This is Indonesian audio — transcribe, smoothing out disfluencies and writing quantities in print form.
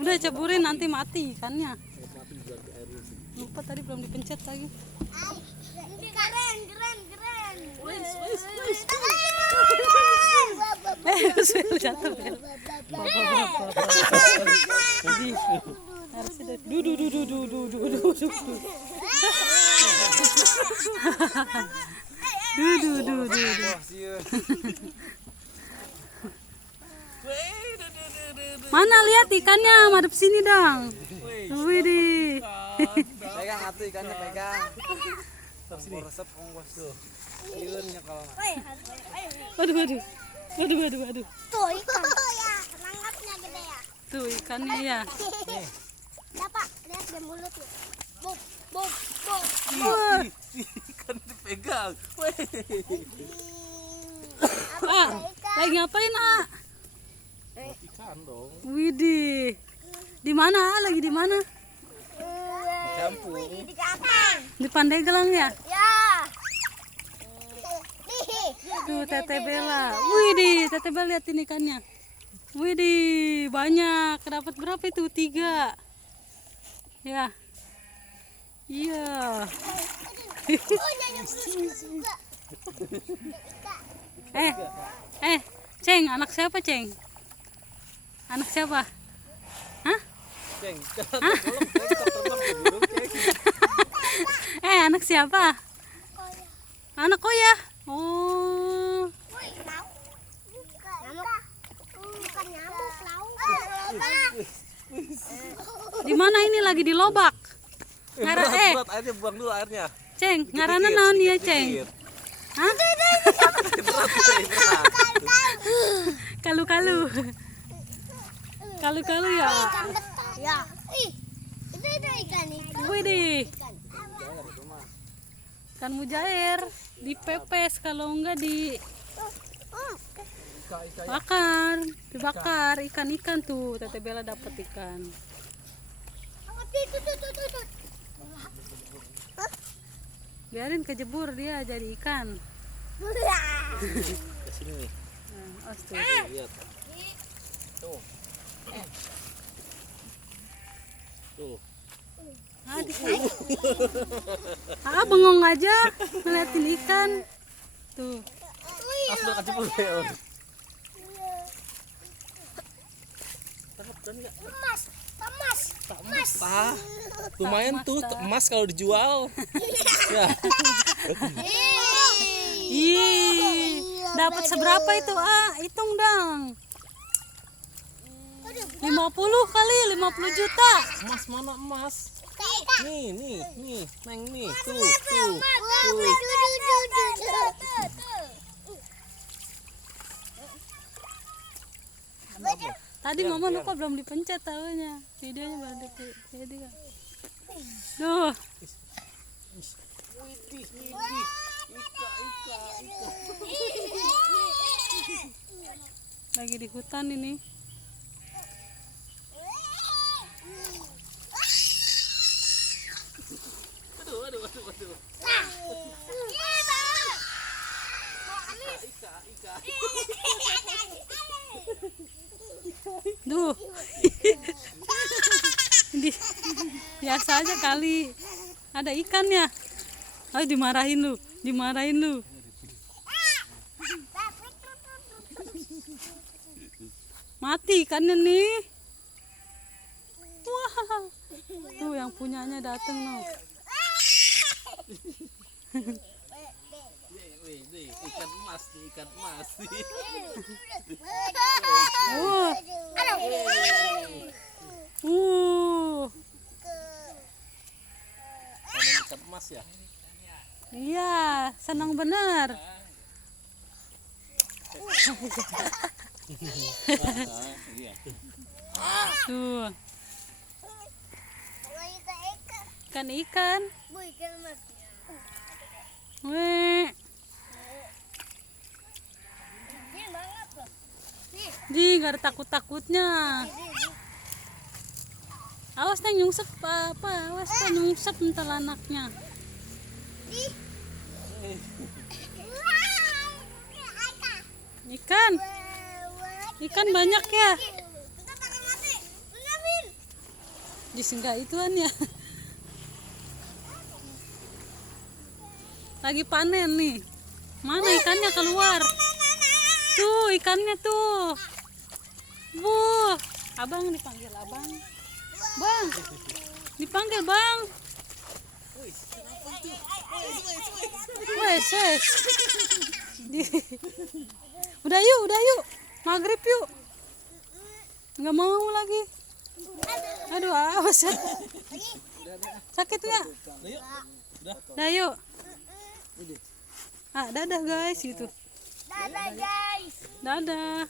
Udah ceburin nanti mati ikannya. Lupa tadi belum dipencet lagi. Keren. Jatuh. Harusnya Mana lihat ikannya, madep sini dong. Widih. Pegang atuh ikannya, pegang. Sini. Resep ongkos tuh. Ieunya kalau. Waduh. Tuh ikan. Nangkapnya gede ya. Tuh ikannya ya. Nih. Dapat, lihat di mulutnya. Buk. Ikan dipegang. Weh. Lagi ngapain, Ah? Ikan dong. Widih. Di mana, Ah? Lagi di mana? Campur. Di kampung. Di Pandeglang ya? Ya. Tuh Teteh Bella. Widih, Teteh Bella lihat ini ikannya. Widih, banyak. Dapat berapa itu? 3. Ya. Iya. Ceng, anak siapa, Ceng? Anak siapa? Hah? Ceng. Anak siapa? Anak Koya. Oh. Bukan nyamuk, lauk. Di mana ini lagi di lobak? Berat, airnya buang dulu airnya. Ceng, ngaranna naon ieu, Ceng? Hah? Berat. Kalu-kalu. Kalu-kalu ya. Ikan betal. Ya. Itu ikan. Widih. Ikan mujair dipepes, kalau enggak dibakar ikan tuh. Teteh Bella dapat ikan. Biarin kejebur dia jadi ikan. Ke sini nih. Tuh. Lihat. Tuh. Tuh. Bengong aja ngeliatin ikan. Tuh. Udah kecebur ya. Emas. Lumayan tuh emas kalau dijual. Ya. Ih, dapat seberapa itu? Hitung dong. 50 kali 50 juta. Emas mana emas? Nih, Neng nih. Tuh. Tadi Mama lupa belum dipencet tahunya. Videonya baru jadi kan. Duh. Lagi di hutan ini. Aduh. Duh. Biasa aja kali. Ada ikannya. Dimarahin lu. Mati ikannya nih. Wah. Tuh yang punyanya dateng no. Ikan emas. Ikan emas ya? Iya, senang benar. Tuh. Ikan. Weh. Nggak ada takut-takutnya. Awas Neng nyungsep awas nyungsep entar anaknya. Ikan. Ikan banyak ya. Kita takkan mati. Menyamin. Jis enggak ituan ya. Lagi panen nih. Mana ikannya keluar? Tuh ikannya tuh. Bu, abang dipanggil abang. Bang, dipanggil bang. Wes, wes. Udah yuk. Maghrib yuk. Nggak mau lagi. Aduh, awas ya. Sakit nggak? Udah yuk. Ah, dadah guys gitu. Dadah guys. Dadah.